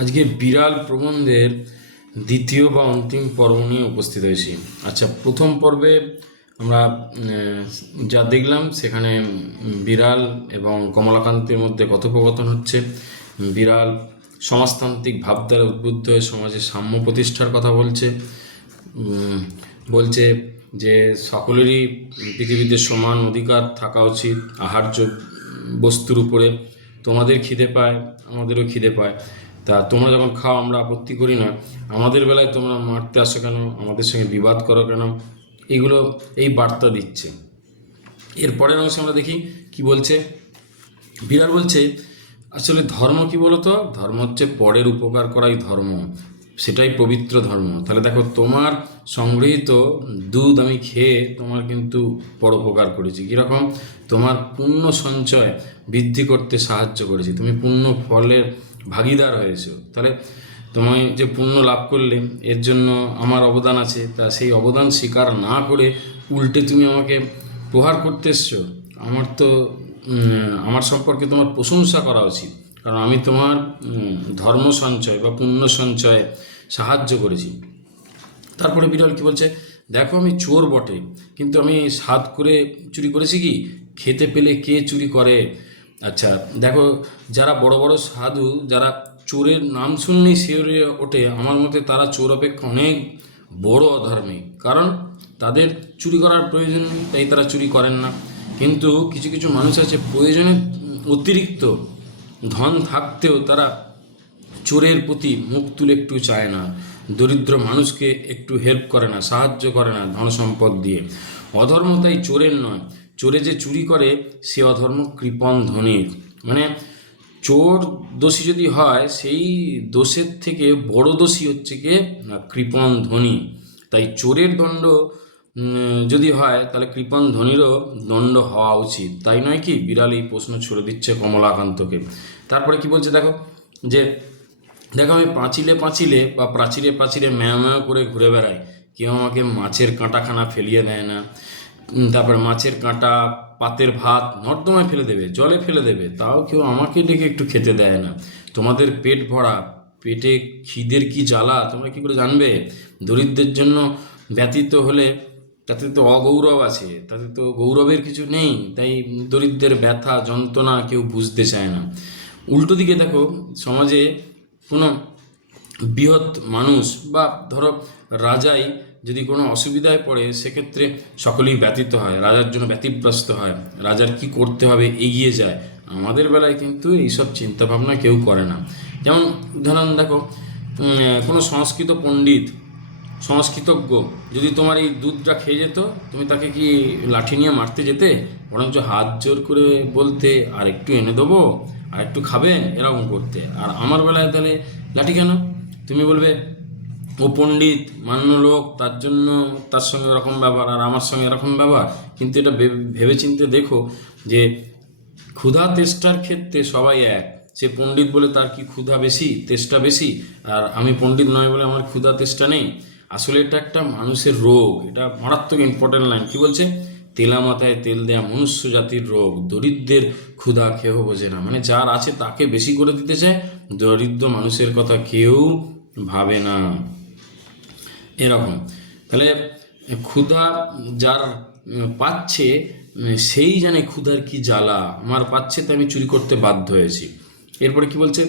আজকে বিড়াল প্রবন্ধের দ্বিতীয় বা অন্তিম পর্ব নিয়ে উপস্থিত হয়েছি। আচ্ছা, প্রথম পর্বে আমরা যা দেখলাম সেখানে বিড়াল এবং কমলাকান্তের মধ্যে কথোপকথন হচ্ছে। বিড়াল সমাজতান্ত্রিক ভাবধারা উদ্বুদ্ধ হয়ে সমাজে সাম্য প্রতিষ্ঠার কথা বলছে। বলছে যে সকলেরই পৃথিবীতে সমান অধিকার থাকা উচিত আহার্য বস্তুর উপরে। তোমাদের খিদে পায়, আমাদেরও খিদে পায়, তা তোমরা যখন খাও আমরা আপত্তি করি না, আমাদের বেলায় তোমরা মারতে আসো কেন, আমাদের সঙ্গে বিবাদ করো কেন? এইগুলো এই বার্তা দিচ্ছে। এরপরের অংশে আমরা দেখি কি বলছে। বিড়াল বলছে আসলে ধর্ম কি বলতো, ধর্ম হচ্ছে পরের উপকার করাই ধর্ম, সেটাই পবিত্র ধর্ম। তাহলে দেখো, তোমার সংগৃহীত দুধ আমি খেয়ে তোমার কিন্তু পরোপকার করেছি। কীরকম? তোমার পুণ্য সঞ্চয় বৃদ্ধি করতে সাহায্য করেছি, তুমি পুণ্য ফলের ভাগিদার হয়েছো। তাহলে তুমি যে পুণ্য লাভ করলে এর জন্য আমার অবদান আছে, তা সেই অবদান স্বীকার না করে উল্টে তুমি আমাকে প্রহার করতে এসছো। আমার তো আমার সম্পর্কে তোমার প্রশংসা করা উচিত, কারণ আমি তোমার ধর্ম সঞ্চয় বা পুণ্য সঞ্চয়ে সাহায্য করেছি। তারপরে বিড়াল কি বলছে, দেখো আমি চোর বটে, কিন্তু আমি স্বাদ করে চুরি করেছি কি? খেতে পেলে কে চুরি করে? আচ্ছা দেখো, যারা বড় বড় সাধু, যারা চোরের নাম শুনলেই শিহরে ওঠে, আমার মতে তারা চোর অপেক্ষা অনেক বড় অধর্মিক, কারণ তাদের চুরি করার প্রয়োজন নেই, তাই তারা চুরি করেন না। কিন্তু কিছু কিছু মানুষ আছে, প্রয়োজনের অতিরিক্ত ধন থাকতেও তারা চোরের প্রতি মুখ তুলে একটু চায় না, দরিদ্র মানুষকে একটু হেল্প করে না, সাহায্য করে না ধন সম্পদ দিয়ে। অধর্ম তাই চোরের নয়, চোরে যে চুরি করে সে অধর্ম কৃপণ ধনীর। মানে চোর দোষী যদি হয়, সেই দোষের থেকে বড় দোষী হচ্ছে কে না, কৃপণ ধনী। তাই চোরের দণ্ড যদি হয়, তাহলে কৃপণ ধনীরও দণ্ড হওয়া উচিত, তাই নয় কি? বিড়াল এই প্রশ্ন ছুড়ে দিচ্ছে কমলাকান্তকে। তারপরে কি বলছে দেখো, যে দেখো আমি পাঁচিলে পাঁচিলে বা প্রাচীরে প্রাচীরে ম্যাও ম্যাও করে ঘুরে বেড়াই, কেউ আমাকে মাছের কাঁটাখানা ফেলিয়ে দেয় না। তারপরে মাছের কাঁটা, পাতের ভাত নর্দমায় ফেলে দেবে, জলে ফেলে দেবে, তাও কেউ আমাকে ডেকে একটু খেতে দেয় না। তোমাদের পেট ভরা, পেটে খিদের কি জ্বালা তোমরা কি করে জানবে? দরিদ্রের জন্য ব্যতীত হলে তাতে তো অগৌরব আছে, তাতে তো গৌরবের কিছু নেই। তাই দরিদ্রের ব্যথা যন্ত্রণা কেউ বুঝতে চায় না। উল্টো দিকে দেখো, সমাজে কোনো বৃহৎ মানুষ বা ধরো রাজাই যদি কোনো অসুবিধায় পড়ে, সেক্ষেত্রে সকলেই ব্যতীত হয়, রাজার জন্য ব্যতিব্যস্ত হয়, রাজার কি করতে হবে এগিয়ে যায়। আমাদের বেলায় কিন্তু এইসব চিন্তাভাবনা কেউ করে না। যেমন উদাহরণ দেখো, কোনো সংস্কৃত পণ্ডিত, সংস্কৃতজ্ঞ যদি তোমার এই দুধটা খেয়ে যেত, তুমি তাকে কি লাঠি নিয়ে মারতে যেতে? বরঞ্চ হাত জোর করে বলতে, আর একটু এনে দেবো, আর একটু খাবেন, এরকম করতে। আর আমার বেলায় তাহলে লাঠি কেন? তুমি বলবে ও পণ্ডিত মান্য লোক, তার জন্য তার সঙ্গে এরকম ব্যবহার, আর আমার সঙ্গে এরকম ব্যবহার। কিন্তু এটা ভেবে চিনতে দেখো যে ক্ষুধা তেষ্টার ক্ষেত্রে সবাই এক। সে পণ্ডিত বলে তার কি ক্ষুধা বেশি, তেষ্টা বেশি, আর আমি পণ্ডিত নয় বলে আমার ক্ষুধা তেষ্টা নেই? আসলে এটা একটা মানুষের রোগ। এটা মারাত্মক ইম্পর্টেন্ট লাইন। কি বলছে? তেলা মাথায় তেল দেয়া মনুষ্য জাতির রোগ, দরিদ্রের ক্ষুধা কেউ বোঝে না। মানে যার আছে তাকে বেশি করে দিতে চায়, দরিদ্র মানুষের কথা কেউ ভাবে না, এরকম। তাহলে ক্ষুধা যার পাচ্ছে, সেই জানে ক্ষুধার কি জ্বালা। আমার পাচ্ছে তো আমি চুরি করতে বাধ্য হয়েছি। এরপরে কি বলছে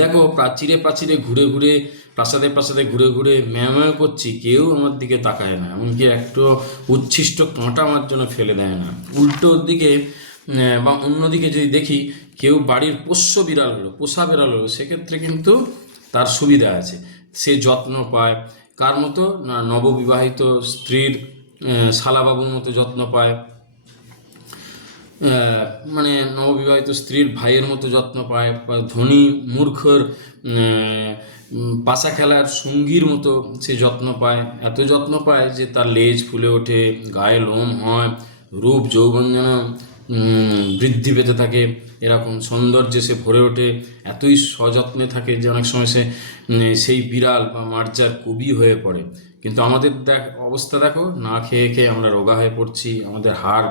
দেখো, প্রাচীরে প্রাচীরে ঘুরে ঘুরে, প্রাসাদে প্রাসাদে ঘুরে ঘুরে ম্যাও করছি, কেউ আমার দিকে তাকায় না, এমনকি একটু উচ্ছিষ্ট কাঁটা আমার জন্য ফেলে দেয় না। উল্টো দিকে বা অন্যদিকে যদি দেখি, কেউ বাড়ির পোষ্য বিড়াল হলো, পোষা বিড়াল হলো, সেক্ষেত্রে কিন্তু তার সুবিধা আছে, সে যত্ন পায়। কার মতো না, নববিবাহিত স্ত্রীর শালাবাবুর মতো যত্ন পায়, মানে নববিবাহিত স্ত্রীর ভাইয়ের মতো যত্ন পায়, বা ধনী মূর্খর পাশা খেলার সঙ্গীর মতো সে যত্ন পায়। এত যত্ন পায় যে তার লেজ ফুলে ওঠে, গায়ে লোম হয়, রূপ যৌবন যেন বৃদ্ধি পেতে থাকে, এরকম সৌন্দর্যে সে ভরে ওঠে। এতই সযত্নে থাকে যে অনেক সময় সে সেই বিড়াল বা মার্জার কবি হয়ে পড়ে। কিন্তু আমাদের অবস্থা দেখো, না খেয়ে খেয়ে আমরা রোগা হয়ে পড়ছি, আমাদের হাড়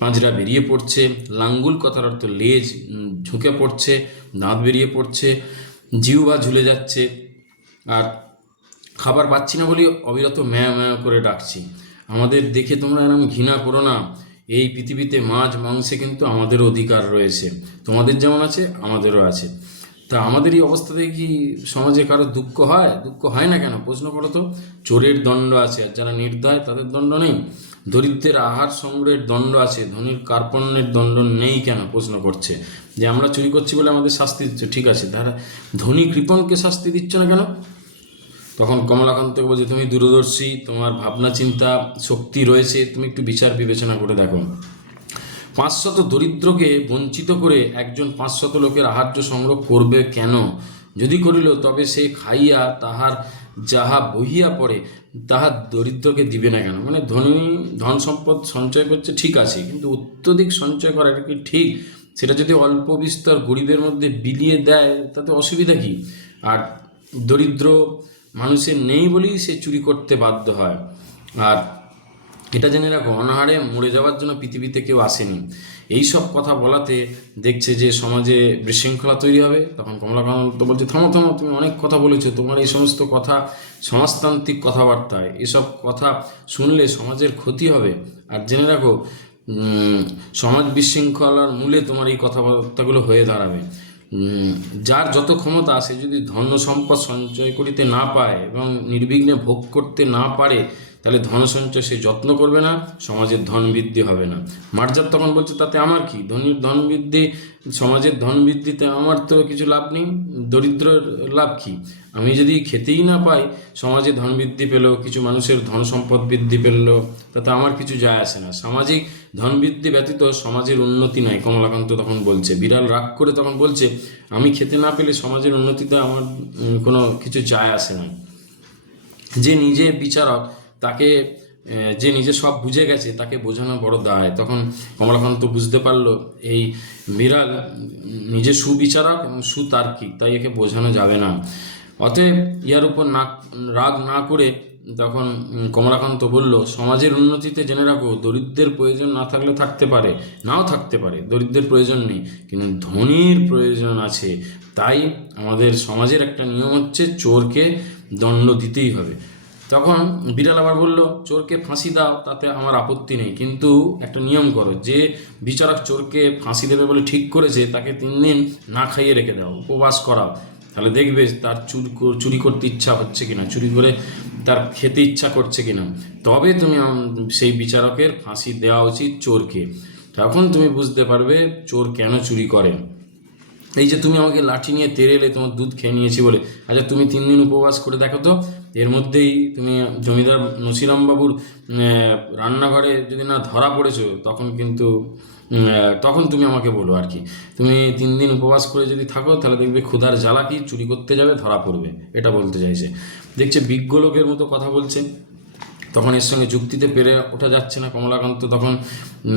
পাঁজরা বেরিয়ে পড়ছে, লাঙ্গুল কথার অর্থ লেজ ঝুঁকে পড়ছে, দাঁত বেরিয়ে পড়ছে, জিহ্বা ঝুলে যাচ্ছে, আর খাবার পাচ্ছি না বলে অবিরত ম্যাঁ ম্যাঁ করে ডাকছি। আমাদের দেখে তোমরা এরকম ঘৃণা করো না। এই পৃথিবীতে মাছ মাংসে কিন্তু আমাদেরও অধিকার রয়েছে, তোমাদের যেমন আছে আমাদেরও আছে। তা আমাদের এই অবস্থাতে কি সমাজে কারো দুঃখ হয়? দুঃখ হয় না কেন প্রশ্ন করো তো। চোরের দণ্ড আছে, আর যারা নির্দয় তাদের দণ্ড নেই? দরিদ্রের আহার সংগ্রহের দণ্ড আছে, ধনীর কার্পণ্যের দণ্ড নেই কেন প্রশ্ন করছে। যে আমরা চুরি করছি বলে আমাদের শাস্তি দিচ্ছ, ঠিক আছে, তারা ধনী কৃপণকে শাস্তি দিচ্ছ না কেন? তখন কমলাকান্ত বলছে, তুমি দূরদর্শী, তোমার ভাবনা চিন্তা শক্তি রয়েছে, তুমি একটু বিচার বিবেচনা করে দেখো। 500 দরিদ্রকে বঞ্চিত করে একজন 500 লোকের আহার্য সংগ্রহ করবে কেন? যদি করিল তবে সে খাইয়া তাহার যাহা বহিয়া পড়ে তাহা দরিদ্রকে দিবে না কেন? মানে ধনী ধন সম্পদ সঞ্চয় করছে ঠিক আছে, কিন্তু অত্যধিক সঞ্চয় করা এটা কি ঠিক? সেটা যদি অল্প বিস্তর গরিবের মধ্যে বিলিয়ে দেয় তাতে অসুবিধা কি? আর দরিদ্র মানুষের নেই বলেই সে চুরি করতে বাধ্য হয়। আর এটা জেনে রাখো, অনাহারে মরে যাওয়ার জন্য পৃথিবীতে কেউ আসেনি। এই সব কথা বলাতে দেখছে যে সমাজে বিশৃঙ্খলা তৈরি হবে। তখন কমলাকান্ত বলছে, থামো থামো, তুমি অনেক কথা বলেছো, তোমার এই সমস্ত কথা সমাজতান্ত্রিক কথাবার্তায়, এসব কথা শুনলে সমাজের ক্ষতি হবে। আর জেনে রাখো, সমাজ বিশৃঙ্খলার মূলে তোমার এই কথাবার্তাগুলো হয়ে দাঁড়াবে। যার যত ক্ষমতা সে যদি ধন সম্পদ সঞ্চয় করিতে না পায় এবং নির্বিঘ্নে ভোগ করতে না পারে, তাহলে ধন সঞ্চয় সে যত্ন করবে না, সমাজের ধন বৃদ্ধি হবে না। মার্জার তখন বলছে, তাতে আমার কি? ধনীর ধন বৃদ্ধি, সমাজের ধন বৃদ্ধিতে আমার তো কিছু লাভ নেই, দরিদ্রের লাভ কি? আমি যদি খেতেই না পাই, সমাজে ধন বৃদ্ধি পেলেও, কিছু মানুষের ধন সম্পদ বৃদ্ধি পেলেও, তাতে আমার কিছু যায় আসে না। সামাজিক ধন বৃদ্ধি ব্যতীত সমাজের উন্নতি নাই, কমলাকান্ত তখন বলছে। বিড়াল রাগ করে তখন বলছে, আমি খেতে না পেলে সমাজের উন্নতিতে আমার কোনো কিছু যায় আসে না। যে নিজে বিচারক তাকে, যে নিজে সব বুঝে গেছে তাকে বোঝানো বড় দায়। তখন কমলাকান্ত বুঝতে পারলো এই বিড়াল নিজে সুবিচারক এবং সুতার্কিক, তাই একে বোঝানো যাবে না। অতএব ইয়ার উপর রাগ না করে তখন কমলাকান্ত বলল, সমাজের উন্নতিতে জেনে রাখো, দরিদ্রের প্রয়োজন না থাকলে থাকতে পারে, নাও থাকতে পারে, দরিদ্রের প্রয়োজন নেই, কিন্তু ধনীর প্রয়োজন আছে। তাই আমাদের সমাজের একটা নিয়ম হচ্ছে, চোরকে দণ্ড দিতেই হবে। তখন বিড়াল আবার বলল, চোরকে ফাঁসি দাও, তাতে আমার আপত্তি নেই, কিন্তু একটা নিয়ম করো, যে বিচারক চোরকে ফাঁসি দেবে বলে ঠিক করেছে তাকে 3 দিন না খাইয়ে রেখে দাও, উপবাস করাও, তাহলে দেখবে তার চুরি করতে ইচ্ছা হচ্ছে কিনা, চুরি করে তার খেতে ইচ্ছা করছে কিনা, তবে তুমি সেই বিচারকের ফাঁসি দেওয়া উচিত চোরকে। তখন তুমি বুঝতে পারবে চোর কেন চুরি করে। এই যে তুমি আমাকে লাঠি নিয়ে তেড়ে এলে তোমার দুধ খেয়ে নিয়েছি বলে, আচ্ছা তুমি 3 দিন উপবাস করে দেখো তো, এর মধ্যেই তুমি জমিদার নসিরামবাবুর রান্নাঘরে যদি না ধরা পড়েছো, তখন কিন্তু তখন তুমি আমাকে বলো আর কি। তুমি 3 দিন উপবাস করে যদি থাকো, তাহলে দেখবে ক্ষুধার জ্বালা কি, চুরি করতে যাবে ধরা পড়বে, এটা বলতে চাইছে। দেখছে বিজ্ঞ লোকের মতো কথা বলছে, তখন এর সঙ্গে যুক্তিতে পেরে ওঠা যাচ্ছে না। কমলাকান্ত তখন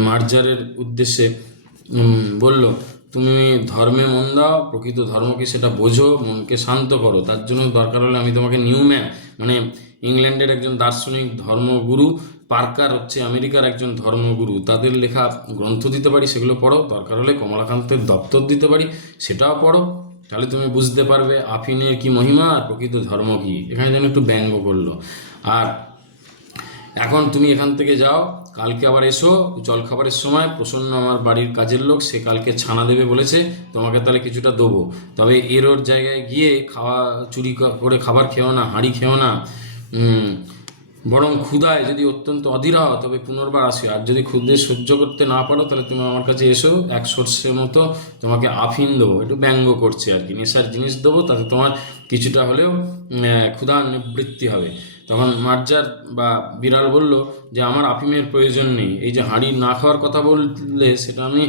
মার্জারের উদ্দেশ্যে বলল, তুমি ধর্মে মন দাও, প্রকৃত ধর্মকে সেটা বোঝো, মনকে শান্ত করো, তার জন্য দরকার হলে আমি তোমাকে নিউম্যান, মানে ইংল্যান্ডের একজন দার্শনিক ধর্মগুরু, পার্কার হচ্ছে আমেরিকার একজন ধর্মগুরু, তাদের লেখা গ্রন্থ দিতে পারি, সেগুলো পড়ো, দরকার হলে কমলাকান্তের দপ্তর দিতে পারি, সেটাও পড়ো, তাহলে তুমি বুঝতে পারবে আফিনের কি মহিমা আর প্রকৃত ধর্ম কী। এখানে যেন একটু ব্যঙ্গ করলো। আর এখন তুমি এখান থেকে যাও, কালকে আবার এসো জলখাবারের সময়, প্রসন্ন আমার বাড়ির কাজের লোক, সে কালকে ছানা দেবে বলেছে, তোমাকে তাহলে কিছুটা দেবো, তবে এর ওর জায়গায় গিয়ে চুরি করে খাবার খেও না, হাঁড়ি খেও না, বরং ক্ষুধায় যদি অত্যন্ত অধীর হও তবে পুনর্বার আসো। আর যদি ক্ষুদে সহ্য করতে না পারো, তাহলে তুমি আমার কাছে এসো, 1 সর্ষের মতো তোমাকে আফিন দেবো, একটু ব্যঙ্গ করছে আর কি, নেশার জিনিস দেবো, তাতে তোমার কিছুটা হলেও ক্ষুধা নিবৃত্তি হবে। তখন মার্জার বা বিড়াল বলল যে, আমার আফিমের প্রয়োজন নেই, এই যে হাঁড়ি না খাওয়ার কথা বললে, সেটা আমি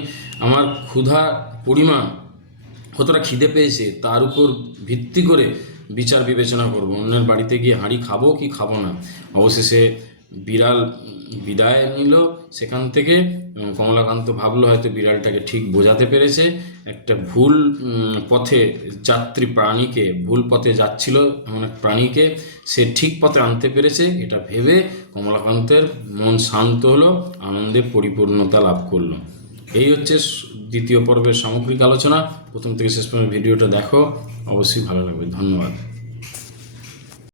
আমার ক্ষুধা পরিমাণ, কতটা খিদে পেয়েছে তার উপর ভিত্তি করে বিচার বিবেচনা করব, অন্যের বাড়িতে গিয়ে হাঁড়ি খাবো কি খাবো না। অবশেষে বিড়াল বিদায় নিল সেখান থেকে। কমলাকান্ত ভাবলো হয়তো বিড়ালটাকে ঠিক বোঝাতে পেরেছে, একটা ভুল পথে যাত্রী প্রাণীকে, ভুল পথে যাচ্ছিল এমন এক প্রাণীকে সে ঠিক পথে আনতে পেরেছে, এটা ভেবে কমলাকান্তের মন শান্ত হলো, আনন্দে পরিপূর্ণতা লাভ করলো। এই হচ্ছে দ্বিতীয় পর্বের সামগ্রিক আলোচনা। প্রথম থেকে শেষ পর্যন্ত ভিডিওটা দেখো। অবশ্যই ভালো লাগবে। ধন্যবাদ।